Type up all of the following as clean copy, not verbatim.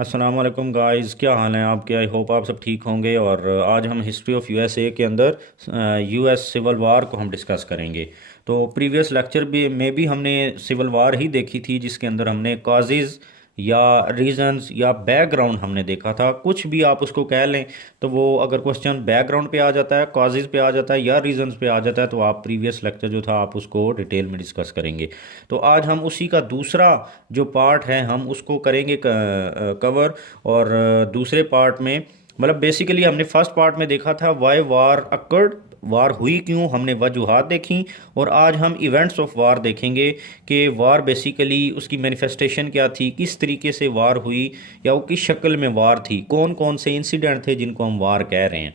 अस्सलाम वालेकुम गाइस, क्या हाल है आपके। आई होप आप सब ठीक होंगे। और आज हम हिस्ट्री ऑफ यूएसए के अंदर यूएस सिविल वार को हम डिस्कस करेंगे। तो प्रीवियस लेक्चर में भी हमने सिविल वार ही देखी थी, जिसके अंदर हमने कॉजेज़ या रीजंस या बैकग्राउंड हमने देखा था। कुछ भी आप उसको कह लें, तो वो अगर क्वेश्चन बैकग्राउंड पे आ जाता है, कॉजेज़ पे आ जाता है या रीजंस पे आ जाता है, तो आप प्रीवियस लेक्चर जो था आप उसको डिटेल में डिस्कस करेंगे। तो आज हम उसी का दूसरा जो पार्ट है हम उसको करेंगे कवर। और दूसरे पार्ट में मतलब बेसिकली हमने फर्स्ट पार्ट में देखा था वाई वार अकर्ड, वार हुई क्यों, हमने वजूहात देखी। और आज हम इवेंट्स ऑफ वार देखेंगे कि वार बेसिकली उसकी मैनिफेस्टेशन क्या थी, किस तरीके से वार हुई या वो किस शक्ल में वार थी, कौन कौन से इंसिडेंट थे जिनको हम वार कह रहे हैं।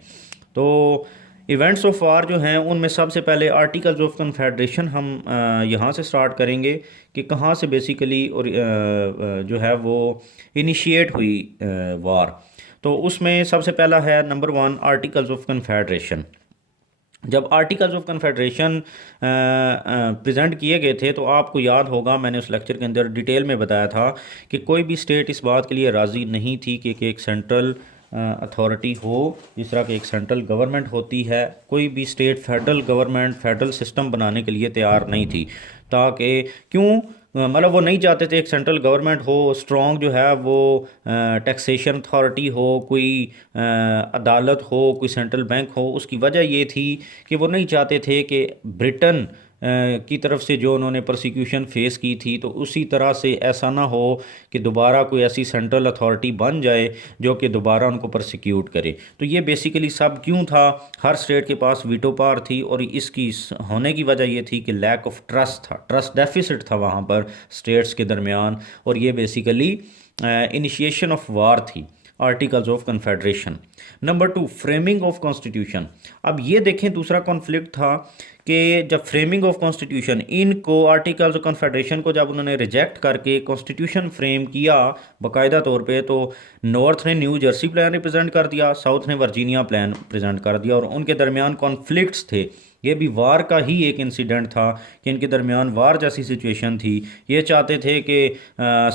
तो इवेंट्स ऑफ वार जो हैं उनमें सबसे पहले आर्टिकल्स ऑफ कन्फेडरेशन हम यहाँ से स्टार्ट करेंगे कि कहाँ से बेसिकली और जो है वो इनिशिएट हुई वार। तो उसमें सबसे पहला है number one articles of confederation. जब आर्टिकल्स ऑफ कन्फेडरेशन प्रेजेंट किए गए थे तो आपको याद होगा मैंने उस लेक्चर के अंदर डिटेल में बताया था कि कोई भी स्टेट इस बात के लिए राज़ी नहीं थी कि एक सेंट्रल अथॉरिटी हो, जिस तरह की एक सेंट्रल गवर्नमेंट होती है। कोई भी state federal government federal system बनाने के लिए तैयार नहीं थी। ताकि क्यों, मतलब वो नहीं चाहते थे एक सेंट्रल गवर्नमेंट हो स्ट्रॉन्ग, जो है वो टैक्सेशन अथॉरिटी हो, कोई अदालत हो, कोई सेंट्रल बैंक हो। उसकी वजह ये थी कि वो नहीं चाहते थे कि ब्रिटेन की तरफ से जो उन्होंने प्रोसिक्यूशन फेस की थी, तो उसी तरह से ऐसा ना हो कि दोबारा कोई ऐसी सेंट्रल अथॉरिटी बन जाए जो कि दोबारा उनको प्रोसिक्यूट करे। तो ये बेसिकली सब क्यों था, हर स्टेट के पास वीटो पावर थी। और इसकी होने की वजह ये थी कि लैक ऑफ ट्रस्ट था, ट्रस्ट डेफिसिट था वहाँ पर स्टेट्स के दरमियान। और ये बेसिकली इनिशिएशन ऑफ वार थी, articles of confederation. Number two framing of constitution. अब ये देखें दूसरा कॉन्फ्लिक्ट था कि जब फ्रेमिंग ऑफ कॉन्स्टिट्यूशन, इनको आर्टिकल्स ऑफ कन्फेडरेशन को जब उन्होंने रिजेक्ट करके कॉन्स्टिट्यूशन फ्रेम किया बाकायदा तौर पे, तो नॉर्थ ने न्यू जर्सी प्लान रिप्रेजेंट कर दिया, साउथ ने वर्जीनिया प्लान प्रेजेंट कर दिया। और उनके दरमियान कॉन्फ्लिक्ट्स थे। ये भी वार का ही एक इंसिडेंट था कि इनके दरमियान वार जैसी सिचुएशन थी। ये चाहते थे कि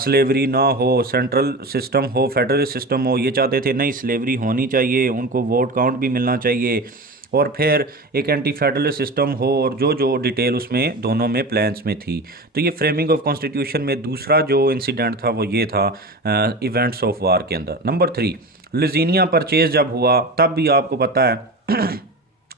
स्लेवरी ना हो, सेंट्रल सिस्टम हो, फेडरल सिस्टम हो। ये चाहते थे नहीं, स्लेवरी होनी चाहिए, उनको वोट काउंट भी मिलना चाहिए, और फिर एक एंटी फेडरल सिस्टम हो, और जो जो डिटेल उसमें दोनों में प्लान्स में थी। तो ये फ्रेमिंग ऑफ कॉन्स्टिट्यूशन में दूसरा जो इंसिडेंट था वो ये था इवेंट्स ऑफ वार के अंदर। नंबर थ्री, लुजिनिया परचेज जब हुआ तब भी आपको पता है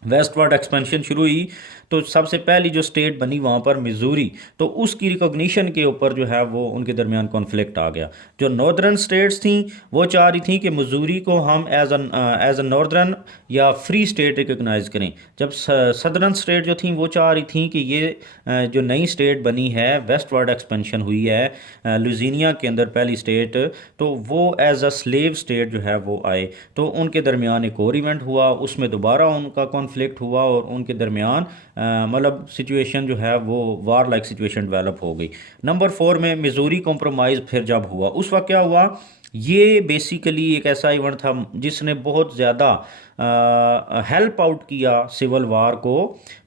वेस्टवर्ड एक्सपेंशन शुरू हुई। तो सबसे पहली जो स्टेट बनी वहाँ पर मिजूरी, तो उसकी रिकॉग्निशन के ऊपर जो है वो उनके दरमियान कॉन्फ्लिक्ट आ गया। जो नॉर्दर्न स्टेट्स थी वो चाह रही थी कि मिजूरी को हम एज अ नॉर्दर्न या फ्री स्टेट रिकॉग्नाइज करें, जब सदर्न स्टेट जो थी वो चाह रही थी कि ये जो नई स्टेट बनी है, वेस्टवर्ड एक्सपेंशन हुई है लुजिनिया के अंदर पहली स्टेट, तो वो एज अ स्लेव स्टेट जो है वो आए। तो उनके दरमियान एक और इवेंट हुआ, उसमें दोबारा उनका कॉन्फ्लिक्ट हुआ और उनके दरमियान मतलब सिचुएशन जो है वो वार लाइक सिचुएशन डेवलप हो गई। नंबर फोर में मिजूरी कॉम्प्रोमाइज़ फिर जब हुआ, उस वक्त क्या हुआ, ये बेसिकली एक ऐसा इवेंट था जिसने बहुत ज़्यादा हेल्प आउट किया सिविल वार को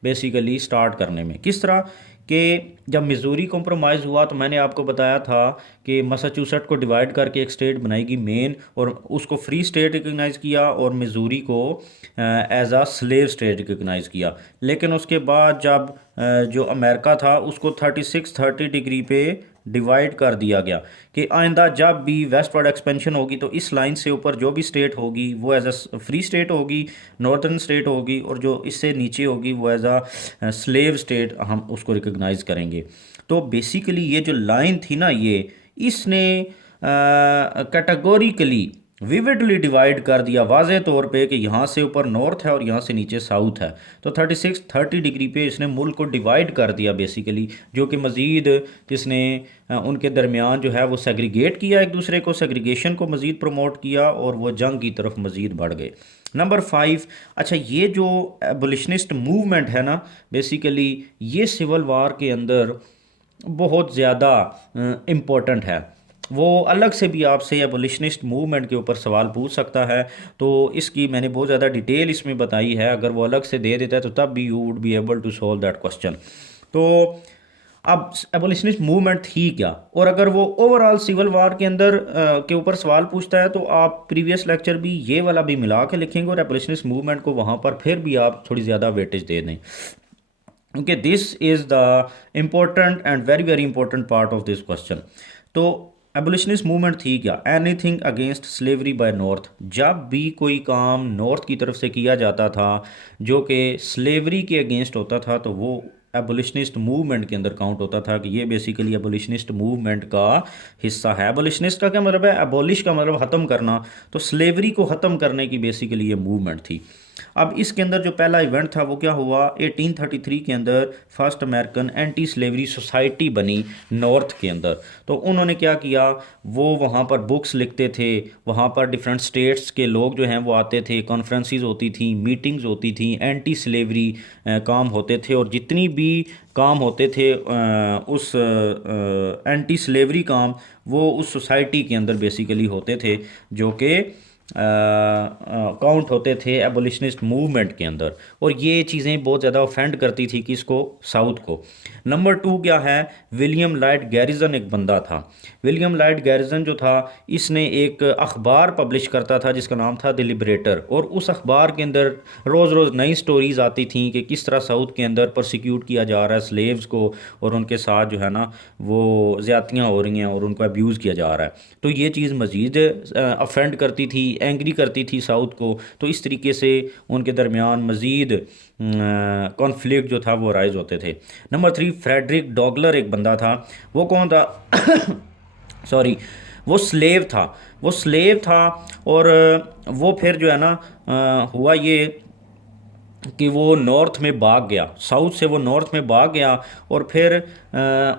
बेसिकली स्टार्ट करने में। किस तरह कि जब मिजूरी कॉम्प्रोमाइज़ हुआ तो मैंने आपको बताया था कि मैसाचुसेट को डिवाइड करके एक स्टेट बनाएगी मेन, और उसको फ्री स्टेट रिकग्नाइज़ किया, और मिजूरी को एज आ स्लेव स्टेट रिकग्नाइज़ किया। लेकिन उसके बाद जब जो अमेरिका था उसको 36-30 डिग्री पे डिवाइड कर दिया गया कि आइंदा जब भी वेस्टवर्ड एक्सपेंशन होगी तो इस लाइन से ऊपर जो भी स्टेट होगी वो एज अ फ्री स्टेट होगी, नॉर्दर्न स्टेट होगी, और जो इससे नीचे होगी वो एज अ स्लेव स्टेट हम उसको रिकग्नाइज करेंगे। तो बेसिकली ये जो लाइन थी ना, ये इसने कैटेगोरिकली विविडली डिवाइड कर दिया वाज़े तौर पे कि यहाँ से ऊपर नॉर्थ है और यहाँ से नीचे साउथ है। तो 36-30 डिग्री पे इसने मुल्क को डिवाइड कर दिया बेसिकली, जो कि मज़ीद जिसने उनके दरमियान जो है वो सेग्रीगेट किया, एक दूसरे को सेग्रीगेशन को मज़ीद प्रमोट किया, और वो जंग की तरफ मज़ीद बढ़ गए। नंबर फाइव, अच्छा ये जो एबोलिशनिस्ट मूवमेंट है ना, बेसिकली ये सिविल वार के अंदर बहुत ज़्यादा इम्पोर्टेंट है। वो अलग से भी आपसे एबोलिशनिस्ट मूवमेंट के ऊपर सवाल पूछ सकता है, तो इसकी मैंने बहुत ज़्यादा डिटेल इसमें बताई है। अगर वो अलग से दे देता है तो तब भी you would be able to solve that question. तो अब एबोलिशनिस्ट मूवमेंट थी क्या, और अगर वो ओवरऑल सिविल वार के अंदर के ऊपर सवाल पूछता है तो आप प्रीवियस लेक्चर भी ये वाला भी मिला के लिखेंगे और एबोलिशनिस्ट मूवमेंट को वहाँ पर फिर भी आप थोड़ी ज़्यादा वेटेज दे दें, क्योंकि this is the important and very very important part of this question. तो एबोलिशनिस्ट मूवमेंट थी क्या? Anything against slavery by north. जब भी कोई काम नॉर्थ की तरफ से किया जाता था जो कि स्लेवरी के अगेंस्ट होता था तो वो एबोलिशनिस्ट मूवमेंट के अंदर काउंट होता था कि ये बेसिकली एबोलिशनिस्ट मूवमेंट का हिस्सा है। एबोलिशनिस्ट का क्या मतलब है? एबोलिश का मतलब ख़त्म करना, तो स्लेवरी को ख़त्म करने की बेसिकली ये मूवमेंट थी। अब इसके अंदर जो पहला इवेंट था वो क्या हुआ, 1833 के अंदर first American anti slavery society बनी नॉर्थ के अंदर। तो उन्होंने क्या किया, वो वहाँ पर बुक्स लिखते थे, वहाँ पर डिफरेंट स्टेट्स के लोग जो हैं वो आते थे, कॉन्फ्रेंसेस होती थी, मीटिंग्स होती थी, एंटी स्लेवरी काम होते थे, और जितनी भी काम होते थे उस एंटी स्लेवरी काम वो उस सोसाइटी के अंदर बेसिकली होते थे जो कि काउंट होते थे एबोलिशनिस्ट मूवमेंट के अंदर। और ये चीज़ें बहुत ज़्यादा ऑफेंड करती थी किसको? साउथ को। नंबर 2 क्या है? विलियम लॉयड गैरिसन एक बंदा था। विलियम लॉयड गैरिसन जो था इसने एक अखबार पब्लिश करता था जिसका नाम था द लिबरेटर, और उस अखबार के अंदर रोज़ रोज़ नई स्टोरीज़ आती थी कि किस तरह साउथ के अंदर परसिक्यूट किया जा रहा है स्लेव्स को, और उनके साथ जो है ना वो ज़्यादतियाँ हो रही हैं और उनको अब्यूज़ किया जा रहा है। तो ये चीज़ मज़ीद अफेंड करती थी, एंग्री करती थी साउथ को। तो इस तरीके से उनके दरमियान मज़ीद कॉन्फ्लिक्ट जो था वो राइज होते थे। नंबर 3 फ्रेडरिक डॉगलर एक बंदा था। वो कौन था? सॉरी, वो स्लेव था। वो स्लेव था और वो फिर जो है ना हुआ ये कि वो नॉर्थ में भाग गया, साउथ से वो नॉर्थ में भाग गया। और फिर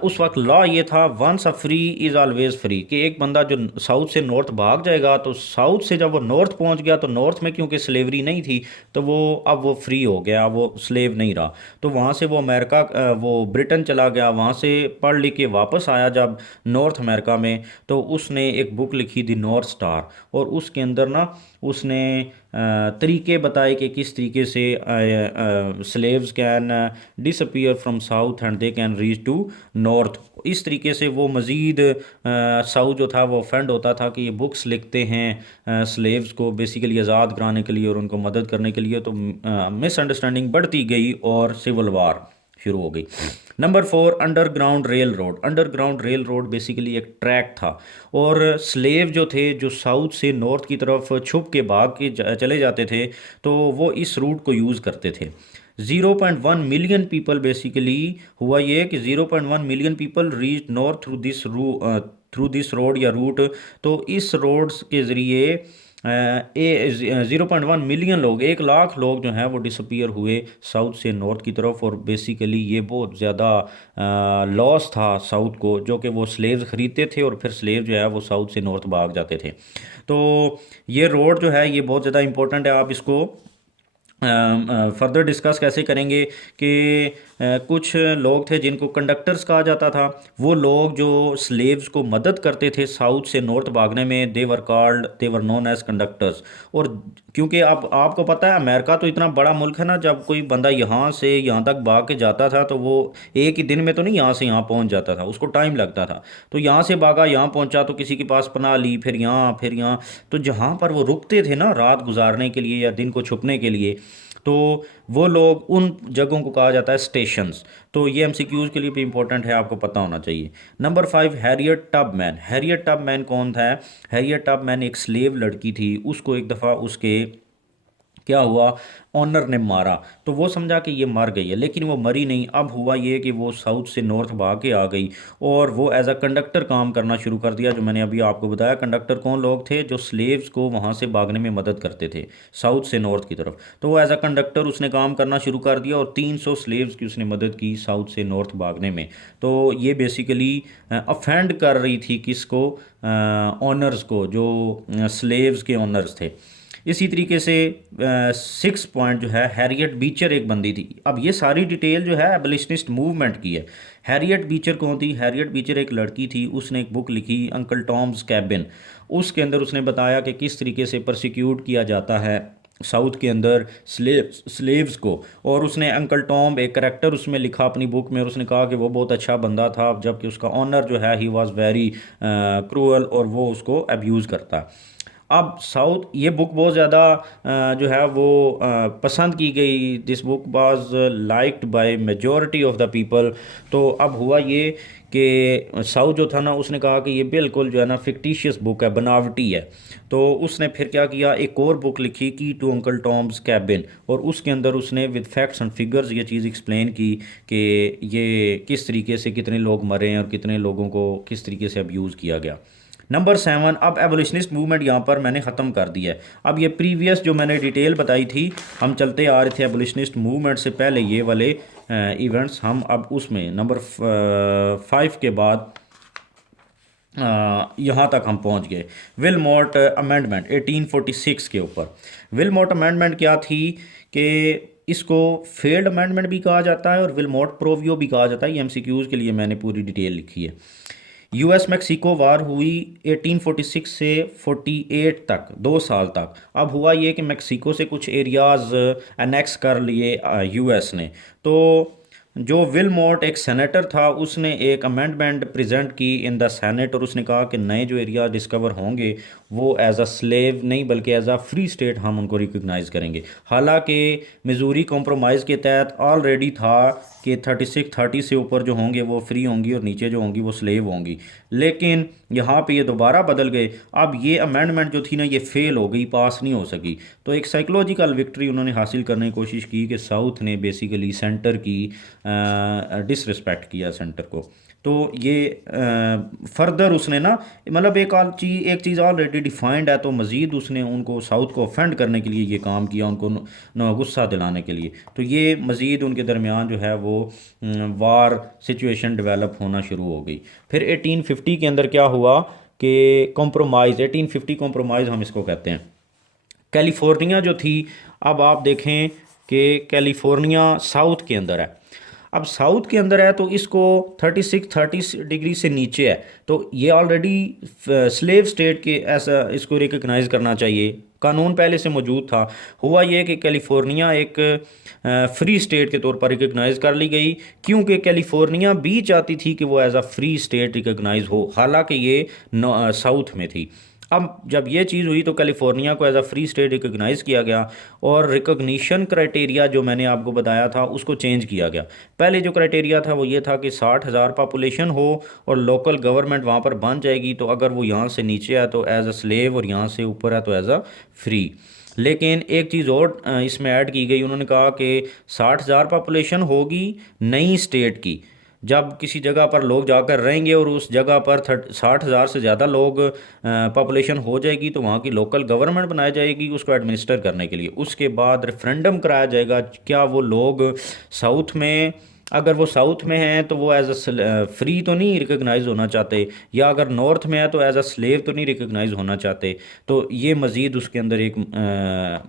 उस वक्त लॉ ये था, once a free is always free, कि एक बंदा जो साउथ से नॉर्थ भाग जाएगा तो साउथ से जब वो नॉर्थ पहुंच गया तो नॉर्थ में क्योंकि स्लेवरी नहीं थी तो वो अब वो फ्री हो गया, वो स्लेव नहीं रहा। तो वहाँ से वो अमेरिका वो ब्रिटेन चला गया, वहाँ से पढ़ लिख के वापस आया जब नॉर्थ अमेरिका में, तो उसने एक बुक लिखी द नॉर्थ स्टार, और उसके अंदर ना उसने तरीके बताए कि किस तरीके से slaves can disappear from south and they can reach to north. इस तरीके से वो मज़ीद साउथ जो था वो ऑफेंड होता था कि ये बुक्स लिखते हैं स्लेव्स को बेसिकली आज़ाद कराने के लिए और उनको मदद करने के लिए। तो मिसअंडरस्टैंडिंग बढ़ती गई और सिविल वार शुरू हो गई। Number 4 underground rail road. Underground rail road basically एक ट्रैक था, और स्लेव जो थे जो साउथ से नॉर्थ की तरफ छुप के भाग के चले जाते थे तो वो इस रूट को यूज़ करते थे। 0.1 मिलियन पीपल बेसिकली हुआ ये कि 0.1 million people reach north through this road या रूट। तो इस रोड के ज़रिए 0.1 मिलियन लोग, 1 लाख लोग जो हैं वो डिसअपीयर हुए साउथ से नॉर्थ की तरफ। और बेसिकली ये बहुत ज़्यादा लॉस था साउथ को, जो कि वो स्लेव्स ख़रीदते थे और फिर स्लेव जो है वो साउथ से नॉर्थ भाग जाते थे। तो ये रोड जो है ये बहुत ज़्यादा इंपॉर्टेंट है। आप इसको फर्दर डिस्कस कैसे करेंगे कि कुछ लोग थे जिनको कंडक्टर्स कहा जाता था। वो लोग जो स्लेव्स को मदद करते थे साउथ से नॉर्थ भागने में, दे वर नोन एज कंडक्टर्स। और क्योंकि अब आपको पता है अमेरिका तो इतना बड़ा मुल्क है ना, जब कोई बंदा यहाँ से यहाँ तक भाग के जाता था तो वो एक ही दिन में तो नहीं यहाँ से यहाँ पहुँच जाता था, उसको टाइम लगता था। तो यहाँ से भागा, यहाँ पहुँचा तो किसी के पास पनाह ली, फिर यहाँ फिर यहाँ। तो जहाँ पर वो रुकते थे ना रात गुजारने के लिए या दिन को छुपने के लिए, तो वो लोग उन जगहों को कहा जाता है स्टेशंस। तो ये एमसीक्यूज़ के लिए भी इंपॉर्टेंट है, आपको पता होना चाहिए। Number 5 Harriet Tubman. Harriet Tubman कौन था? हैरियट टबमैन एक स्लेव लड़की थी, उसको एक दफ़ा उसके क्या हुआ, ऑनर ने मारा। तो वो समझा कि ये मर गई है, लेकिन वो मरी नहीं। अब हुआ ये कि वो साउथ से नॉर्थ भाग के आ गई और वो एज अ कंडक्टर काम करना शुरू कर दिया। जो मैंने अभी आपको बताया, कंडक्टर कौन लोग थे? जो स्लेव्स को वहाँ से भागने में मदद करते थे साउथ से नॉर्थ की तरफ। तो वो एज अ कंडक्टर उसने काम करना शुरू कर दिया और 300 स्लेव्स की उसने मदद की साउथ से नॉर्थ भागने में। तो ये बेसिकली अफेंड कर रही थी किसको? ऑनर्स को, जो स्लेव्स के ऑनर्स थे। इसी तरीके से 6 पॉइंट जो है, हैरियट बीचर एक बंदी थी। अब ये सारी डिटेल जो है एबलिशनिस्ट मूवमेंट की है। हैरियट बीचर कौन थी? हैरियट बीचर एक लड़की थी, उसने एक बुक लिखी अंकल टॉम्स कैबिन। उसके अंदर उसने बताया कि किस तरीके से परसिक्यूट किया जाता है साउथ के अंदर स्लेव्स को। और उसने अंकल टॉम एक करेक्टर उसमें लिखा अपनी बुक में, और उसने कहा कि वो बहुत अच्छा बंदा था, जबकि उसका ऑनर जो है ही वाज वेरी क्रूअल, और वो उसको अब्यूज़ करता। अब साउथ ये बुक बहुत ज़्यादा जो है वो पसंद की गई। This book was liked by majority of the people. तो अब हुआ ये कि साउथ जो था ना, उसने कहा कि ये बिल्कुल जो है ना फिक्टिशियस बुक है, बनावटी है। तो उसने फिर क्या किया, एक और बुक लिखी की टू अंकल टॉम्स कैबिन, और उसके अंदर उसने विद फैक्ट्स एंड फिगर्स ये चीज़ एक्सप्लेन की कि ये किस तरीके से कितने लोग मरे हैं और कितने लोगों को किस तरीके से अब्यूज़ किया गया। नंबर 7, अब एबोलिशनिस्ट मूवमेंट यहाँ पर मैंने ख़त्म कर दिया है। अब ये प्रीवियस जो मैंने डिटेल बताई थी, हम चलते आ रहे थे एबोलिशनिस्ट मूवमेंट से पहले ये वाले इवेंट्स, हम अब उसमें नंबर 5 के बाद यहाँ तक हम पहुँच गए। विलमोट अमेंडमेंट 1846 के ऊपर। विलमोट अमेंडमेंट क्या थी कि इसको फेल्ड अमेंडमेंट भी कहा जाता है और विलमोट प्रोवियो भी कहा जाता है। ये एमसीक्यूज़ के लिए मैंने पूरी डिटेल लिखी है। यूएस मैक्सिको वार हुई 1846 से 48 तक, 2 साल तक। अब हुआ ये कि मैक्सिको से कुछ एरियाज़ अनेक्स कर लिए यूएस ने। तो जो विलमोट एक सेनेटर था, उसने एक अमेंडमेंट प्रेजेंट की इन द सेनेट, और उसने कहा कि नए जो एरिया डिस्कवर होंगे वो एज अ स्लेव नहीं बल्कि एज अ फ्री स्टेट हम उनको रिकग्नाइज़ करेंगे। हालांकि मिजूरी कॉम्प्रोमाइज़ के तहत ऑलरेडी था कि 30 से ऊपर जो होंगे वो फ्री होंगी और नीचे जो होंगी वो स्लेव होंगी, लेकिन यहाँ पे ये दोबारा बदल गए। अब ये अमेंडमेंट जो थी ना, ये फेल हो गई, पास नहीं हो सकी। तो एक साइकोलॉजिकल विक्ट्री उन्होंने हासिल करने की कोशिश की कि साउथ ने बेसिकली सेंटर की डिसरिस्पेक्ट किया सेंटर को। तो ये फर्दर उसने ना, मतलब एक चीज़ ऑलरेडी डिफाइंड है, तो मज़ीद उसने उनको साउथ को ऑफेंड करने के लिए ये काम किया, उनको गुस्सा दिलाने के लिए। तो ये मज़ीद उनके दरमियान जो है वो वार सिचुएशन डेवलप होना शुरू हो गई। फिर 1850 के अंदर क्या हुआ कि कॉम्प्रोमाइज़, 1850 कॉम्प्रोमाइज़ हम इसको कहते हैं। कैलिफोर्निया जो थी, अब आप देखें कि कैलिफोर्निया साउथ के अंदर है। अब साउथ के अंदर है तो इसको 30 डिग्री से नीचे है, तो ये ऑलरेडी स्लेव स्टेट के ऐसा इसको रिकग्नाइज़ करना चाहिए, कानून पहले से मौजूद था। हुआ ये कि कैलिफोर्निया एक फ्री स्टेट के तौर पर रिकग्नाइज़ कर ली गई, क्योंकि कैलिफोर्निया भी चाहती थी कि वो as a free state recognise हो, हालांकि ये साउथ में थी। अब जब ये चीज़ हुई तो कैलिफोर्निया को as a free state recognise किया गया, और रिकग्निशन क्राइटेरिया जो मैंने आपको बताया था उसको चेंज किया गया। पहले जो क्राइटेरिया था वो ये था कि 60,000 पॉपुलेशन हो और लोकल गवर्नमेंट वहाँ पर बन जाएगी, तो अगर वो यहाँ से नीचे है तो एज अ स्लेव, और यहाँ से ऊपर है तो एज अ फ्री। लेकिन एक चीज़ और इसमें ऐड की गई, उन्होंने कहा कि 60,000 पॉपुलेशन होगी नई स्टेट की, जब किसी जगह पर लोग जाकर रहेंगे और उस जगह पर 60,000 से ज़्यादा लोग पॉपुलेशन हो जाएगी, तो वहाँ की लोकल गवर्नमेंट बनाई जाएगी उसको एडमिनिस्टर करने के लिए। उसके बाद रेफरेंडम कराया जाएगा, क्या वो लोग साउथ में, अगर वो साउथ में हैं तो वो एज अ फ्री तो नहीं रिकग्नाइज होना चाहते, या अगर नॉर्थ में है तो एज अ स्लेव तो नहीं रिकग्नाइज होना चाहते। तो ये मज़ीद उसके अंदर एक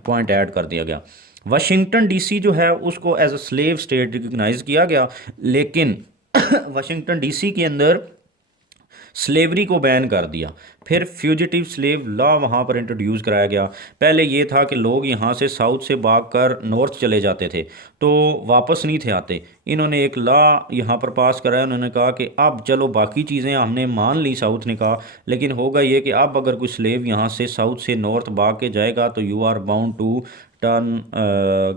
पॉइंट ऐड कर दिया गया। वाशिंगटन डीसी जो है उसको as a slave state recognise किया गया, लेकिन वाशिंगटन डीसी के अंदर स्लेवरी को बैन कर दिया। फिर फ्यूजिटिव स्लेव लॉ वहाँ पर इंट्रोड्यूस कराया गया। पहले ये था कि लोग यहाँ से साउथ से भागकर नॉर्थ चले जाते थे तो वापस नहीं थे आते। इन्होंने एक लॉ यहाँ पर पास कराया, उन्होंने कहा कि अब चलो बाकी चीज़ें हमने मान ली, साउथ ने कहा, लेकिन होगा ये कि अब अगर कोई स्लेव यहाँ से साउथ से नॉर्थ भाग के जाएगा तो you are bound to turn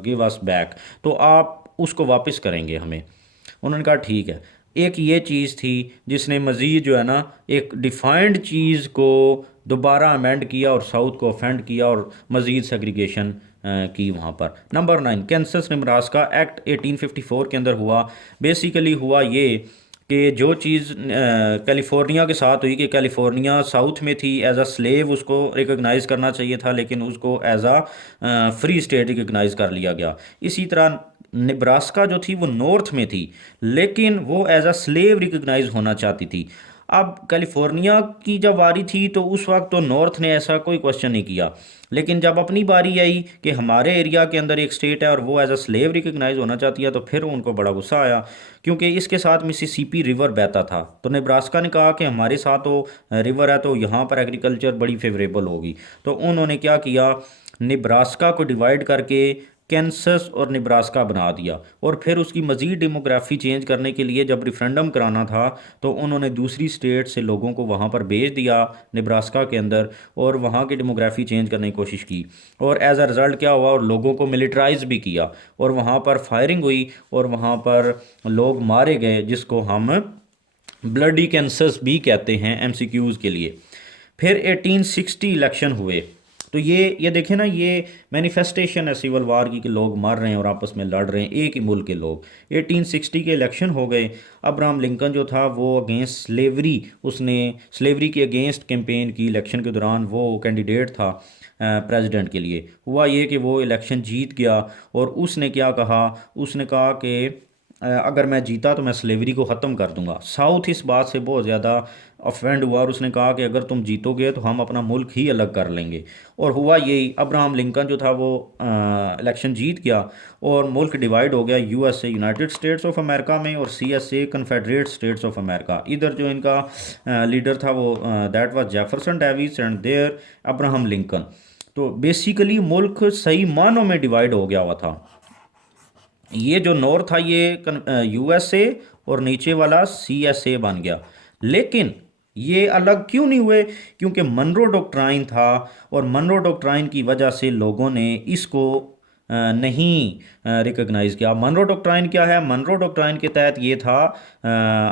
give us back, तो आप उसको वापस करेंगे हमें। उन्होंने कहा ठीक है। एक ये चीज़ थी जिसने मज़ीद जो है ना एक डिफाइंड चीज़ को दोबारा अमेंड किया और साउथ को ऑफेंड किया और मज़ीद सेग्रीगेशन की वहाँ पर। नंबर 9, कैंसस नेब्रास्का एक्ट 1854 के अंदर हुआ। बेसिकली हुआ ये कि जो चीज़ कैलिफोर्निया के साथ हुई कि कैलिफोर्निया साउथ में थी एज अ स्लेव, उसको रिकग्नाइज़ करना चाहिए था, लेकिन उसको as a free state recognise कर लिया गया। इसी तरह नेब्रास्का जो थी वो नॉर्थ में थी, लेकिन वो एज अ स्लेव रिकग्नाइज होना चाहती थी। अब कैलिफोर्निया की जब बारी थी तो उस वक्त तो नॉर्थ ने ऐसा कोई क्वेश्चन नहीं किया, लेकिन जब अपनी बारी आई कि हमारे एरिया के अंदर एक स्टेट है और वो एज अ स्लेव रिकग्नाइज होना चाहती है, तो फिर उनको बड़ा गुस्सा आया, क्योंकि इसके साथ मिसिसिपी रिवर बहता था। तो नेब्रास्का ने कहा कि हमारे साथ तो रिवर है तो यहाँ पर एग्रीकल्चर बड़ी फेवरेबल होगी। तो उन्होंने क्या किया, निब्रास्का को डिवाइड करके कैंसस और निब्रास्का बना दिया। और फिर उसकी मज़ीद डेमोग्राफी चेंज करने के लिए जब रेफरेंडम कराना था तो उन्होंने दूसरी स्टेट से लोगों को वहाँ पर भेज दिया निब्रास्का के अंदर, और वहाँ की डेमोग्राफी चेंज करने की कोशिश की। और एज अ रिज़ल्ट क्या हुआ, और लोगों को मिलिट्राइज भी किया और वहाँ पर फायरिंग हुई और वहाँ पर लोग मारे गए, जिसको हम ब्लडी कैंसस भी कहते हैं एमसीक्यूज़ के लिए। फिर 1860 इलेक्शन हुए। तो ये देखें ना, ये मैनिफेस्टेशन है सिविल वार की कि लोग मर रहे हैं और आपस में लड़ रहे हैं, एक ही मुल्क के लोग। 1860 के इलेक्शन हो गए। अब्राहम लिंकन जो था वो अगेंस्ट स्लेवरी, उसने स्लेवरी के अगेंस्ट कैंपेन की इलेक्शन के दौरान, वो कैंडिडेट था प्रेसिडेंट के लिए। हुआ ये कि वो इलेक्शन जीत गया और उसने क्या कहा, उसने कहा कि अगर मैं जीता तो मैं स्लेवरी को ख़त्म कर दूंगा। साउथ इस बात से बहुत ज़्यादा ऑफेंड हुआ और उसने कहा कि अगर तुम जीतोगे तो हम अपना मुल्क ही अलग कर लेंगे। और हुआ यही, अब्राहम लिंकन जो था वो इलेक्शन जीत गया और मुल्क डिवाइड हो गया, USA United States of America में और CSA Confederate States of America. इधर जो इनका लीडर था वो that was Jefferson Davis and there Abraham Lincoln. तो बेसिकली मुल्क सही मानों में डिवाइड हो गया हुआ था। ये जो नॉर्थ था ये यूएसए और नीचे वाला सीएसए बन गया। लेकिन ये अलग क्यों नहीं हुए? क्योंकि मनरो डॉक्ट्राइन था और मनरो डॉक्ट्राइन की वजह से लोगों ने इसको नहीं रिकॉग्नाइज़ किया। मनरो डॉक्ट्राइन क्या है? मनरो डॉक्ट्राइन के तहत ये था,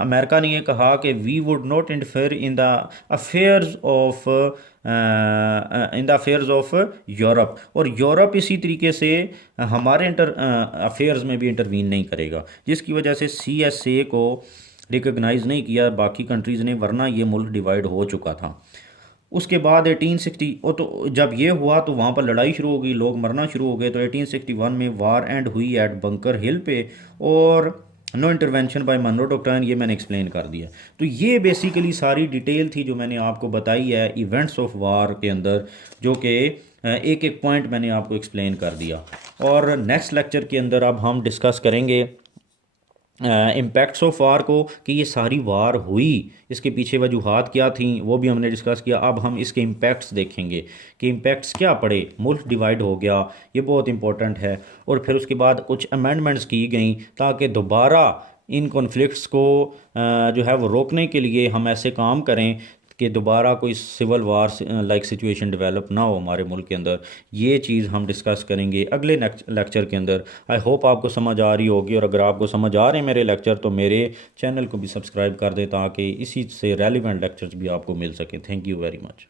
अमेरिका ने ये कहा कि we would not interfere in the affairs of Europe, और यूरोप इसी तरीके से हमारे अफेयर्स में भी इंटरवीन नहीं करेगा, जिसकी वजह से सीएसए को रिकॉग्नाइज़ नहीं किया बाकी कंट्रीज़ ने, वरना ये मुल्क डिवाइड हो चुका था। उसके बाद 1860 और तो जब ये हुआ तो वहाँ पर लड़ाई शुरू हो गई, लोग मरना शुरू हो गए। तो 1861 में वार एंड हुई एट बंकर हिल पे, और no intervention by Monroe doctrine, ये मैंने एक्सप्लेन कर दिया। तो ये बेसिकली सारी डिटेल थी जो मैंने आपको बताई है इवेंट्स ऑफ वार के अंदर, जो कि एक एक पॉइंट मैंने आपको एक्सप्लेन कर दिया। और नेक्स्ट लेक्चर के अंदर अब हम डिस्कस करेंगे इम्पैक्ट्स ऑफ वार को, कि ये सारी वार हुई, इसके पीछे वजूहात क्या थी, वो भी हमने डिस्कस किया। अब हम इसके इम्पैक्ट्स देखेंगे कि इम्पैक्ट्स क्या पड़े, मुल्क डिवाइड हो गया, ये बहुत इंपॉर्टेंट है। और फिर उसके बाद कुछ अमेंडमेंट्स की गई ताकि दोबारा इन कॉन्फ्लिक्ट्स को जो है वो रोकने के लिए हम ऐसे काम करें कि दोबारा कोई civil war like situation develop ना हो हमारे मुल्क के अंदर। ये चीज़ हम डिस्कस करेंगे अगले लेक्चर के अंदर। आई होप आपको समझ आ रही होगी, और अगर आपको समझ आ रहे हैं मेरे लेक्चर तो मेरे चैनल को भी सब्सक्राइब कर दें ताकि इसी से रेलिवेंट लेक्चर्स भी आपको मिल सके। Thank you very much.